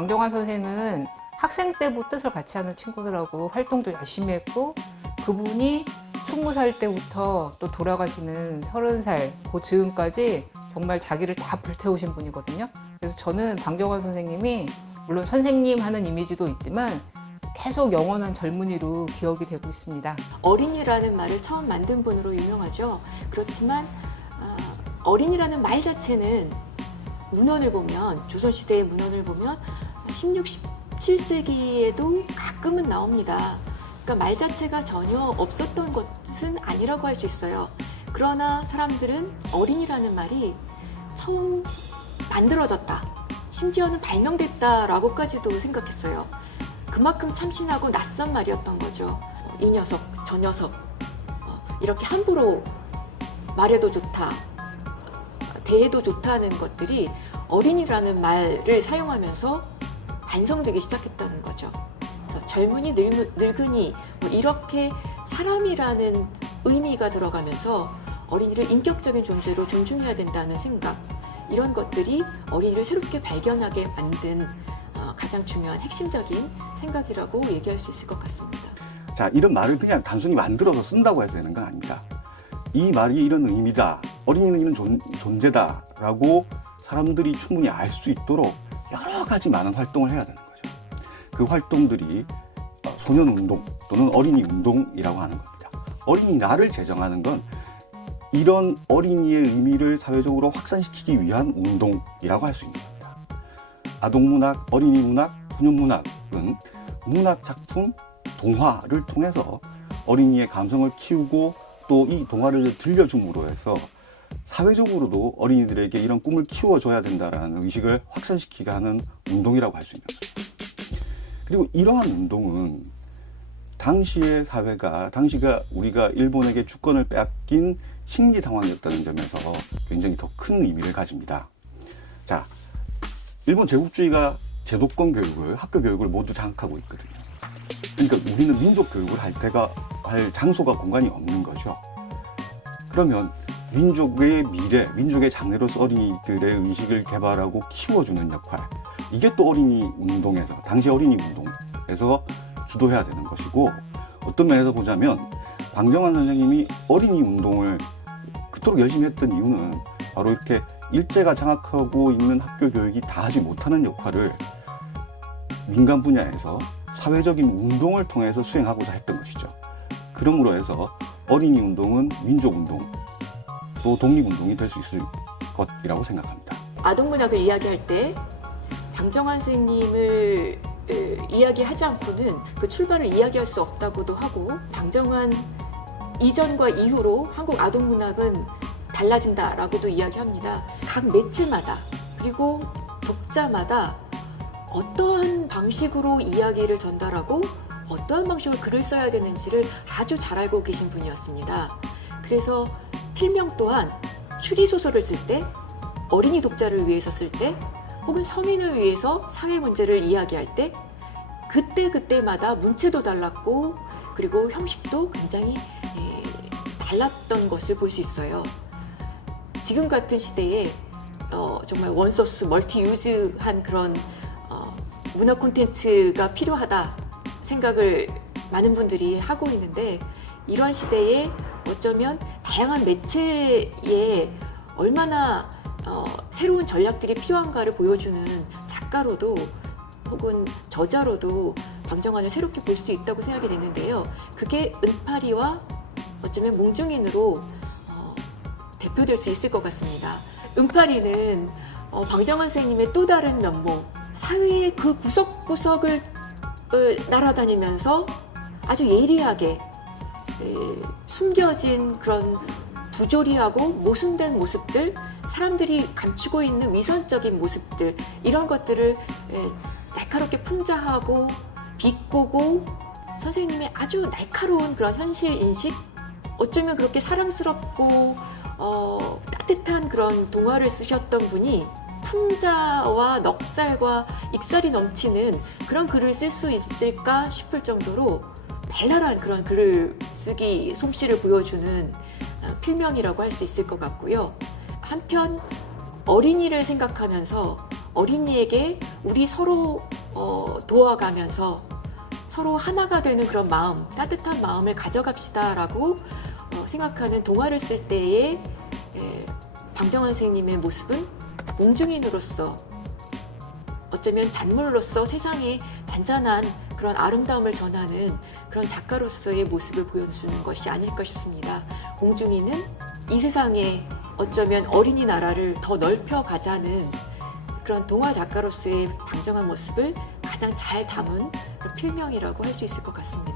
방정환 선생은 학생 때부터 뜻을 같이 하는 친구들하고 활동도 열심히 했고, 그분이 20살 때부터 또 돌아가시는 30살 그 즈음까지 정말 자기를 다 불태우신 분이거든요. 그래서 저는 방정환 선생님이 물론 선생님 하는 이미지도 있지만 계속 영원한 젊은이로 기억이 되고 있습니다. 어린이라는 말을 처음 만든 분으로 유명하죠. 그렇지만 어린이라는 말 자체는 문헌을 보면, 조선시대의 문헌을 보면 16, 17세기에도 가끔은 나옵니다. 그러니까 말 자체가 전혀 없었던 것은 아니라고 할 수 있어요. 그러나 사람들은 어린이라는 말이 처음 만들어졌다, 심지어는 발명됐다라고까지도 생각했어요. 그만큼 참신하고 낯선 말이었던 거죠. 이 녀석, 저 녀석, 이렇게 함부로 말해도 좋다, 대해도 좋다는 것들이 어린이라는 말을 사용하면서 반성되기 시작했다는 거죠. 그래서 젊은이, 늙은이 이렇게 사람이라는 의미가 들어가면서 어린이를 인격적인 존재로 존중해야 된다는 생각, 이런 것들이 어린이를 새롭게 발견하게 만든 가장 중요한 핵심적인 생각이라고 얘기할 수 있을 것 같습니다. 자, 이런 말을 그냥 단순히 만들어서 쓴다고 해서 되는 건 아닙니다. 이 말이 이런 의미다, 어린이는 이런 존재다 라고 사람들이 충분히 알 수 있도록 여러 가지 많은 활동을 해야 되는 거죠. 그 활동들이 소년운동 또는 어린이운동이라고 하는 겁니다. 어린이날을 제정하는 건 이런 어린이의 의미를 사회적으로 확산시키기 위한 운동이라고 할 수 있는 겁니다. 아동문학, 어린이문학, 소년문학은 문학 작품, 동화를 통해서 어린이의 감성을 키우고 또 이 동화를 들려줌으로 해서 사회적으로도 어린이들에게 이런 꿈을 키워줘야 된다는 의식을 확산시키게 하는 운동이라고 할 수 있는 거죠. 그리고 이러한 운동은 당시의 사회가, 당시가 우리가 일본에게 주권을 빼앗긴 식민 상황이었다는 점에서 굉장히 더 큰 의미를 가집니다. 자, 일본 제국주의가 제도권 교육을, 학교 교육을 모두 장악하고 있거든요. 그러니까 우리는 민족 교육을 할 장소가, 공간이 없는 거죠. 그러면 민족의 미래, 민족의 장래로서 어린이들의 의식을 개발하고 키워주는 역할, 이게 또 어린이 운동에서, 당시 어린이 운동에서 주도해야 되는 것이고, 어떤 면에서 보자면 방정환 선생님이 어린이 운동을 그토록 열심히 했던 이유는 바로 이렇게 일제가 장악하고 있는 학교 교육이 다 하지 못하는 역할을 민간 분야에서 사회적인 운동을 통해서 수행하고자 했던 것이죠. 그러므로 해서 어린이 운동은 민족운동, 또 독립운동이 될 수 있을 것이라고 생각합니다. 아동문학을 이야기할 때 방정환 선생님을 이야기하지 않고는 그 출발을 이야기할 수 없다고도 하고, 방정환 이전과 이후로 한국 아동문학은 달라진다라고도 이야기합니다. 각 매체마다 그리고 독자마다 어떠한 방식으로 이야기를 전달하고 어떠한 방식으로 글을 써야 되는지를 아주 잘 알고 계신 분이었습니다. 그래서 필명 또한 추리소설을 쓸 때, 어린이 독자를 위해서 쓸 때, 혹은 성인을 위해서 사회 문제를 이야기할 때 그때마다 문체도 달랐고, 그리고 형식도 굉장히 달랐던 것을 볼 수 있어요. 지금 같은 시대에 정말 원소스, 멀티 유즈한 그런 문화 콘텐츠가 필요하다 생각을 많은 분들이 하고 있는데, 이런 시대에 어쩌면 다양한 매체에 얼마나 새로운 전략들이 필요한가를 보여주는 작가로도 혹은 저자로도 방정환을 새롭게 볼 수 있다고 생각이 되는데요. 그게 은파리와 어쩌면 몽중인으로 대표될 수 있을 것 같습니다. 은파리는 방정환 선생님의 또 다른 면모, 사회의 그 구석구석을 날아다니면서 아주 예리하게 숨겨진 그런 부조리하고 모순된 모습들, 사람들이 감추고 있는 위선적인 모습들, 이런 것들을 날카롭게 풍자하고 비꼬고, 선생님의 아주 날카로운 그런 현실 인식, 어쩌면 그렇게 사랑스럽고 따뜻한 그런 동화를 쓰셨던 분이 풍자와 넉살과 익살이 넘치는 그런 글을 쓸 수 있을까 싶을 정도로 발랄한 그런 글을 쓰기 솜씨를 보여주는 필명이라고 할 수 있을 것 같고요. 한편 어린이를 생각하면서 어린이에게 우리 서로 도와가면서 서로 하나가 되는 그런 마음, 따뜻한 마음을 가져갑시다라고 생각하는 동화를 쓸 때의 방정환 선생님의 모습은 몽중인으로서 어쩌면 잔물로서 세상에 잔잔한 그런 아름다움을 전하는 그런 작가로서의 모습을 보여주는 것이 아닐까 싶습니다. 공중이는 이 세상에 어쩌면 어린이나라를 더 넓혀가자는 그런 동화 작가로서의 방정한 모습을 가장 잘 담은 필명이라고 할 수 있을 것 같습니다.